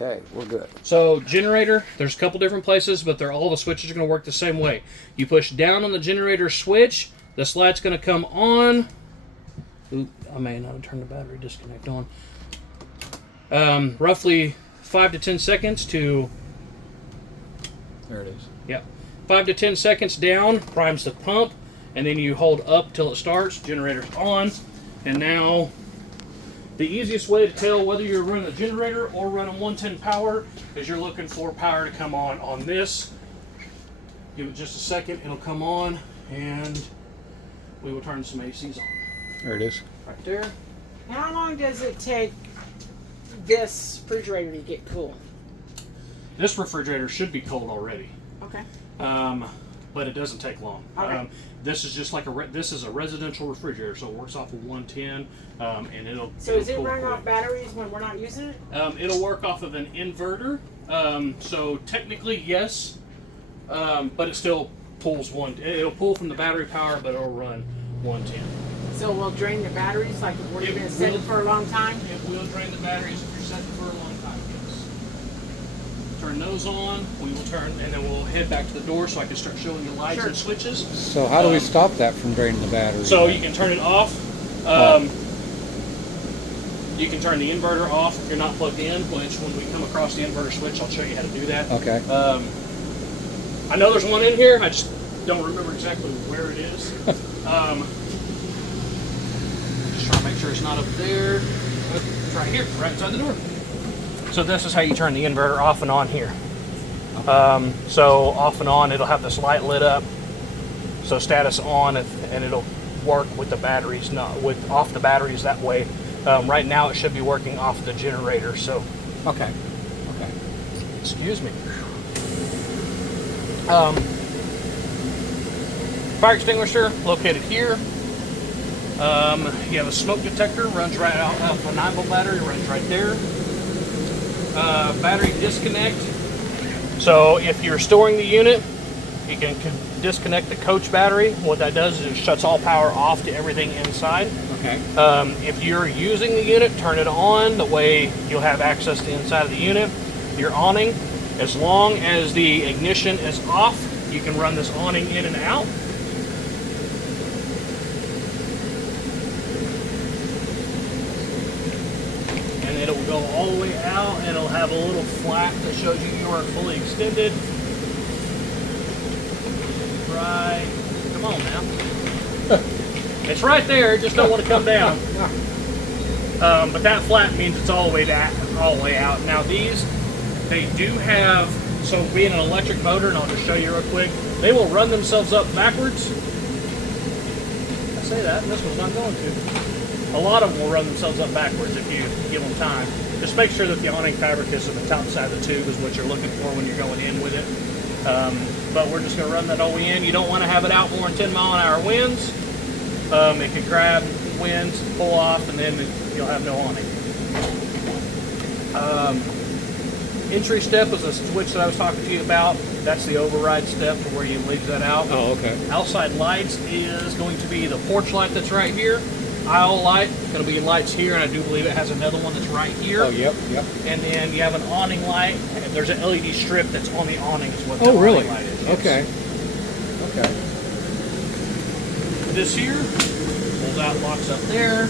Okay, we're good. So generator, there's a couple different places, but all the switches are going to work the same way. You push down on the generator switch, this light's going to come on. Oop, I may not have turned the battery disconnect on. Roughly 5 to 10 seconds to... There it is. Yeah. 5 to 10 seconds down, primes the pump, and then you hold up till it starts, generator's on, and now the easiest way to tell whether you're running a generator or running 110 power is you're looking for power to come on this. Give it just a second, it'll come on, and we will turn some ACs on. There it is. Right there. How long does it take this refrigerator to get cool? This refrigerator should be cold already. Okay. But it doesn't take long. Okay. This is just like this is a residential refrigerator, so it works off of 110, and it'll. So is it running off batteries when we're not using it? It'll work off of an inverter. So technically yes, but it still pulls it'll pull from the battery power, but it'll run 110. So we'll drain the batteries like if we've been setting for a long time? It will drain the batteries if you're setting for a long time. Yes. Turn those on. We will turn, and then we'll head back to the door so I can start showing you lights and switches. So how do we stop that from draining the battery? So you can turn it off. You can turn the inverter off if you're not plugged in, which when we come across the inverter switch, I'll show you how to do that. Okay. I know there's one in here. I just don't remember exactly where it is. Just trying to make sure it's not up there. It's right here, right inside the door. So this is how you turn the inverter off and on here. So off and on, it'll have this light lit up. So status on, and it'll work with the batteries, not with off the batteries that way. Right now, it should be working off the generator. So, Okay. Okay. excuse me. Fire extinguisher located here. You have a smoke detector, runs right out of a 9-volt battery, runs right there. Battery disconnect. So if you're storing the unit, you can disconnect the coach battery. What that does is it shuts all power off to everything inside. Okay. If you're using the unit, turn it on. The way you'll have access to the inside of the unit. Your awning, as long as the ignition is off, you can run this awning in and out. And it will go all the way out, and it'll have a little flap that shows you are fully extended. Right. Come on now. It's right there, just don't want to come down. But that flap means it's all the way out. Now these, they do have, so being an electric motor, and I'll just show you real quick, they will run themselves up backwards. I say that, and this one's not going to. A lot of them will run themselves up backwards if you give them time. Just make sure that the awning fabric is on the top side of the tube is what you're looking for when you're going in with it. But we're just going to run that all the way in. You don't want to have it out more than 10 mile an hour winds. It could grab winds, pull off, and then you'll have no awning. Entry step is a switch that I was talking to you about. That's the override step to where you leave that out. Oh, okay. Outside lights is going to be the porch light that's right here. Aisle light, going to be lights here, and I do believe it has another one that's right here. Oh, yep. And then you have an awning light, and there's an LED strip that's on the awning is what the Oh, really? awning light is. Yes. Okay. Okay. This here pulls out, locks up there.